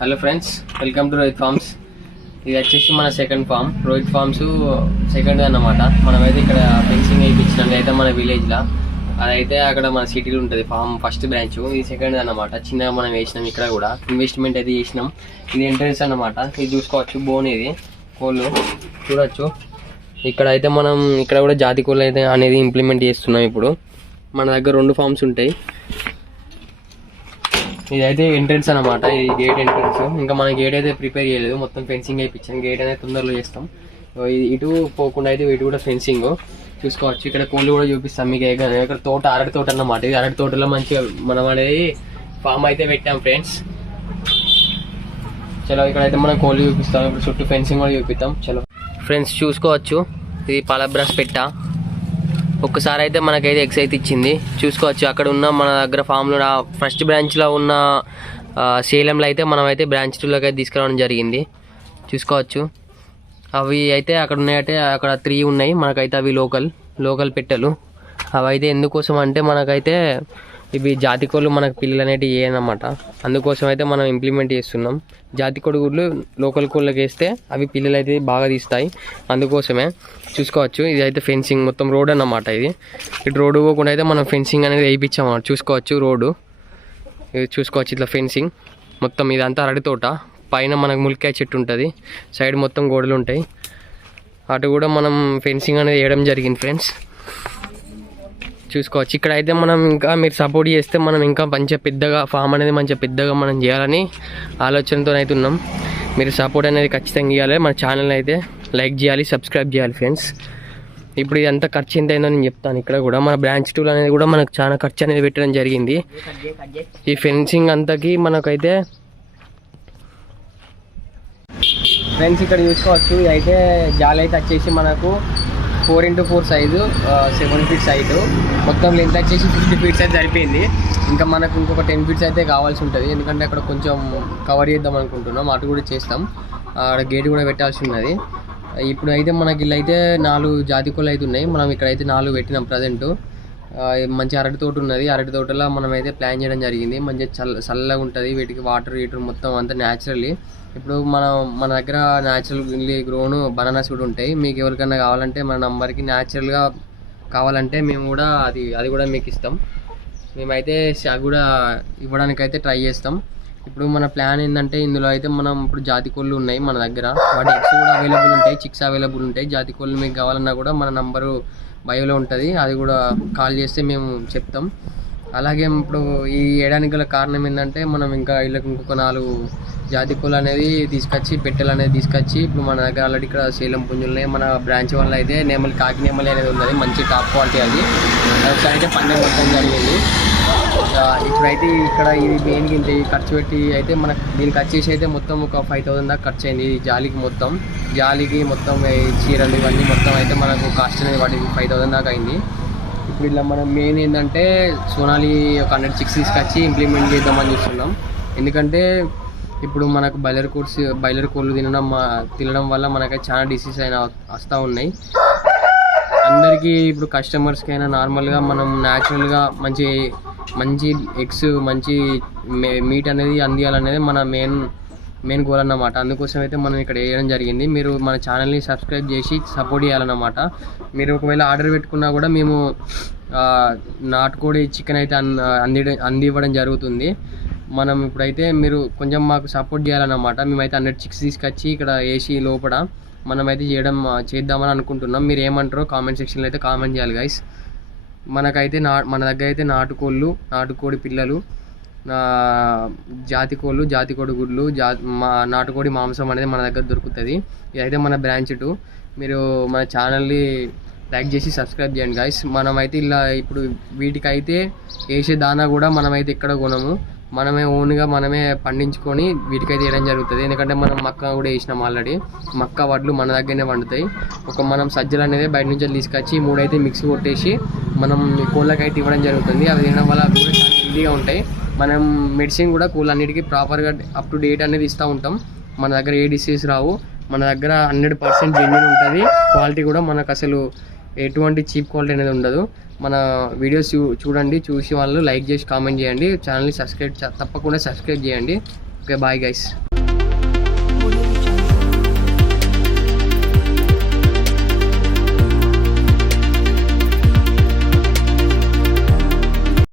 Hello friends welcome to Rohit farms ఇది వచ్చేసి మన second farm Rohit farms second అన్నమాట. మనమైతే ఇక్కడ ఫెన్సింగ్ వేయించినాం అయితే మన విలేజ్లో అదైతే అక్కడ మన సిటీలో ఉంటుంది ఫామ్ ఫస్ట్ బ్రాంచ్ ఇది సెకండ్ అన్నమాట. చిన్నగా మనం వేసినాం ఇక్కడ కూడా. ఇన్వెస్ట్మెంట్ అయితే చేసినాం. ఇది ఎంట్రన్స్ అన్నమాట. ఇది చూసుకోవచ్చు బోన్ ఇది. కోళ్ళు. చూడొచ్చు. ఇక్కడ అయితే మనం ఇక్కడ కూడా జాతి కోళ్ళు అయితే అనేది ఇంప్లిమెంట్ చేస్తున్నాం ఇప్పుడు. మన దగ్గర రెండు ఫామ్స్ ఉంటాయి. ఇదైతే ఎంట్రన్స్ అనమాట ఇది గేట్ ఎంట్రన్స్ ఇంకా మన గేట్ అయితే ప్రిపేర్ చేయలేదు. మొత్తం ఫెన్సింగ్ అయిపించాం గేట్ అనేది తొందరలో చేస్తాం. ఇటు పోకుండా అయితే ఇటు కూడా ఫెన్సింగ్ చూసుకోవచ్చు. ఇక్కడ కోళ్ళు కూడా చూపిస్తాం మీకు. ఇక్కడ తోట అరటి తోట అన్నమాట. ఇది అరటి తోటలో మంచిగా మనం అనేది ఫామ్ అయితే పెట్టాం ఫ్రెండ్స్ చలో ఇక్కడైతే మనం కోళ్ళు చూపిస్తాం. ఇప్పుడు చుట్టూ ఫెన్సింగ్ కూడా చూపిస్తాం చలో. ఫ్రెండ్స్ చూసుకోవచ్చు. ఇది పలబ్రస్ పెట్ట. ఒక్కసారి అయితే మనకైతే ఎక్సైజ్ అయితే ఇచ్చింది. చూసుకోవచ్చు అక్కడ ఉన్న మన దగ్గర ఫామ్లో ఫస్ట్ బ్రాంచ్లో ఉన్న సేలంలో అయితే మనం అయితే బ్రాంచ్ టూలోకి అయితే తీసుకురావడం జరిగింది. చూసుకోవచ్చు. అవి అయితే అక్కడ ఉన్నాయంటే అక్కడ త్రీ ఉన్నాయి. మనకైతే అవి లోకల్ లోకల్ పెట్టెలు. అవి అయితే ఎందుకోసం అంటే మనకైతే ఇవి జాతి కోళ్ళు మనకు పిల్లలు అనేటివి వేయనమాట అందుకోసం అయితే మనం ఇంప్లిమెంట్ చేస్తున్నాం. జాతి కోడి గుడ్లు లోకల్ కోళ్ళకి వేస్తే అవి పిల్లలు అయితే బాగా తీస్తాయి. అందుకోసమే చూసుకోవచ్చు. ఇది అయితే ఫెన్సింగ్ మొత్తం రోడ్ అన్నమాట ఇది. ఇటు రోడ్డు పోకుండా అయితే మనం ఫెన్సింగ్ అనేది వేయించామన్నమాట చూసుకోవచ్చు రోడ్డు ఇది చూసుకోవచ్చు ఇట్లా ఫెన్సింగ్ మొత్తం ఇదంతా అరటి తోట. పైన మనకు ములికాయ చెట్టు ఉంటుంది. సైడ్ మొత్తం గోడలు ఉంటాయి. అటు కూడా మనం ఫెన్సింగ్ అనేది వేయడం జరిగింది ఫ్రెండ్స్ చూసుకోవచ్చు. ఇక్కడ అయితే మనం ఇంకా మీరు సపోర్ట్ చేస్తే మనం ఇంకా మంచిగా పెద్దగా ఫామ్ అనేది మంచిగా పెద్దగా మనం చేయాలని ఆలోచనతో అయితే ఉన్నాం. మీరు సపోర్ట్ అనేది ఖచ్చితంగా ఇవ్వాలి. మన ఛానల్ అయితే లైక్ చేయాలి సబ్స్క్రైబ్ చేయాలి ఫ్రెండ్స్ ఇప్పుడు ఎంత ఖర్చు ఎంత అయిందో నేను చెప్తాను. ఇక్కడ కూడా మన బ్రాంచ్ టూల్ అనేది కూడా మనకు చాలా ఖర్చు అనేది పెట్టడం జరిగింది. ఈ ఫెన్సింగ్ అంతకి మనకైతే ఫ్రెండ్స్ ఇక్కడ చూసుకోవచ్చు. ఇది అయితే జాలి అయితే వచ్చేసి మనకు four into four size seven feets height మొత్తం లెంత్ వచ్చేసి ఫిఫ్టీ ఫీట్స్ అయితే సరిపోయింది. ఇంకా మనకు ఇంకొక టెన్ ఫీట్స్ అయితే కావాల్సి ఉంటుంది. ఎందుకంటే అక్కడ కొంచెం కవర్ చేద్దాం అనుకుంటున్నాం. అటు కూడా చేస్తాం. అక్కడ గేట్ కూడా పెట్టాల్సి ఉన్నది. ఇప్పుడు అయితే మనకి ఇలా అయితే నాలుగు జాతి కోళ్ళు అయితే ఉన్నాయి. మనం ఇక్కడైతే నాలుగు పెట్టినాం ప్రజెంటు మంచి అరటి తోట ఉన్నది. అరటి తోటలో మనం అయితే ప్లాన్ చేయడం జరిగింది. మంచిగా చల్ల చల్లగా ఉంటుంది. వీటికి వాటర్ హీటర్ మొత్తం అంతా న్యాచురల్లీ. ఇప్పుడు మనం మన దగ్గర న్యాచురల్లీ గ్రోను బనానాస్ కూడా ఉంటాయి. మీకు ఎవరికైనా కావాలంటే మన నంబర్కి న్యాచురల్గా కావాలంటే మేము కూడా అది అది కూడా మీకు ఇస్తాం. మేమైతే కూడా ఇవ్వడానికి అయితే ట్రై చేస్తాం. ఇప్పుడు మన ప్లాన్ ఏంటంటే ఇందులో అయితే మనం ఇప్పుడు జాతి కోళ్ళు ఉన్నాయి మన దగ్గర. వాటి ఎగ్స్ కూడా అవైలబుల్ ఉంటాయి చిక్స్ అవైలబుల్ ఉంటాయి. జాతి కోళ్ళు మీకు కావాలన్నా కూడా మన నంబరు బయోలో ఉంటుంది. అది కూడా కాల్ చేస్తే మేము చెప్తాం. అలాగే ఇప్పుడు ఈ వేయడానికి గల కారణం ఏంటంటే మనం ఇంకా వీళ్ళకి ఇంకొక నాలుగు జాతి కోళ్ళు అనేది తీసుకొచ్చి పెట్టెలు అనేది తీసుకొచ్చి ఇప్పుడు మన దగ్గర ఆల్రెడీ ఇక్కడ శీలం పుంజులు మన బ్రాంచ్ వల్ల అయితే నేమల్ కాకి నేమలి అనేది ఉన్నది. మంచి టాప్ క్వాలిటీ అది. ఒకసారి అయితే పందెం మొత్తం జరిగింది. ఇప్పుడైతే ఇక్కడ ఇది మెయిన్గా ఇంత ఖర్చు పెట్టి అయితే మనకు దీనికి వచ్చేసి అయితే మొత్తం ఒక ఫైవ్ థౌసండ్ దాకా ఖర్చు అయింది జాలికి మొత్తం. జాలికి మొత్తం చీరలు ఇవన్నీ మొత్తం అయితే మనకు కాస్ట్ అనేది పడింది ఫైవ్ థౌసండ్ దాకా అయింది. ఇప్పుడు ఇలా మనం మెయిన్ ఏంటంటే సోనాలి ఒక హండ్రెడ్ సిక్స్ తీసుకొచ్చి ఇంప్లిమెంట్ చేద్దామని చూస్తున్నాం. ఎందుకంటే ఇప్పుడు మనకు బైలర్ కోర్స్ బైలర్ కోళ్ళు తినడం తినడం వల్ల మనకి చాలా డిసీజ్ అయినా వస్తూ ఉన్నాయి. అందరికీ ఇప్పుడు కస్టమర్స్కి అయినా నార్మల్గా మనం న్యాచురల్గా మంచి మంచి ఎగ్స్ మంచి మీట్ అనేది అందియాలనేది మన మెయిన్ మెయిన్ గోల్ అన్నమాట. అందుకోసం అయితే మనం ఇక్కడ వేయడం జరిగింది. మీరు మన ఛానల్ని సబ్స్క్రైబ్ చేసి సపోర్ట్ చేయాలన్నమాట. మీరు ఒకవేళ ఆర్డర్ పెట్టుకున్నా కూడా మేము నాటుకోడి చికెన్ అయితే అన్ అంది అందివ్వడం జరుగుతుంది. మనం ఇప్పుడైతే మీరు కొంచెం మాకు సపోర్ట్ చేయాలన్నమాట. మేమైతే హండ్రెడ్ చిక్స్ తీసుకొచ్చి ఇక్కడ ఏసీ లోపల మనమైతే చేయడం చేద్దామని అనుకుంటున్నాం. మీరు ఏమంటారో కామెంట్ సెక్షన్లో అయితే కామెంట్ చేయాలి గైస్ మనకైతే నా మన దగ్గర అయితే నాటుకోళ్ళు నాటుకోడి పిల్లలు జాతి కోళ్ళు జాతి కోడి గుడ్లు జా మా నాటుకోడి మాంసం అనేది మన దగ్గర దొరుకుతుంది. ఇదైతే మన బ్రాంచ్ టూ. మీరు మన ఛానల్ని లైక్ చేసి సబ్స్క్రైబ్ చేయండి గాయస్ మనమైతే ఇలా ఇప్పుడు వీటికైతే వేసే దానా కూడా మనమైతే ఇక్కడ కొనము. మనమే ఓన్గా మనమే పండించుకొని వీటికైతే వేయడం జరుగుతుంది. ఎందుకంటే మనం మక్క కూడా వేసినాం ఆల్రెడీ. మక్క వడ్లు మన దగ్గరనే పండుతాయి. ఒక మనం సజ్జలు అనేది బయట నుంచి తీసుకొచ్చి మూడైతే మిక్స్ కొట్టేసి మనం కోళ్ళకైతే ఇవ్వడం జరుగుతుంది. అవి తినడం వల్ల అవి కూడా చాలా హెల్దీగా ఉంటాయి. మనం మెడిసిన్ కూడా కోళ్ళన్నిటికీ ప్రాపర్గా అప్ టు డేట్ అనేది ఇస్తూ ఉంటాం. మన దగ్గర ఏ డిసీజ్ రావు. మన దగ్గర హండ్రెడ్ పర్సెంట్ జెన్యున్ ఉంటుంది. క్వాలిటీ కూడా మనకు అసలు ఎటువంటి చీప్ క్వాలిటీ అనేది ఉండదు. మన వీడియోస్ చూ చూడండి చూసి వాళ్ళు లైక్ చేసి కామెంట్ చేయండి. ఛానల్ని సబ్స్క్రైబ్ తప్పకుండా సబ్స్క్రైబ్ చేయండి. Okay bye guys.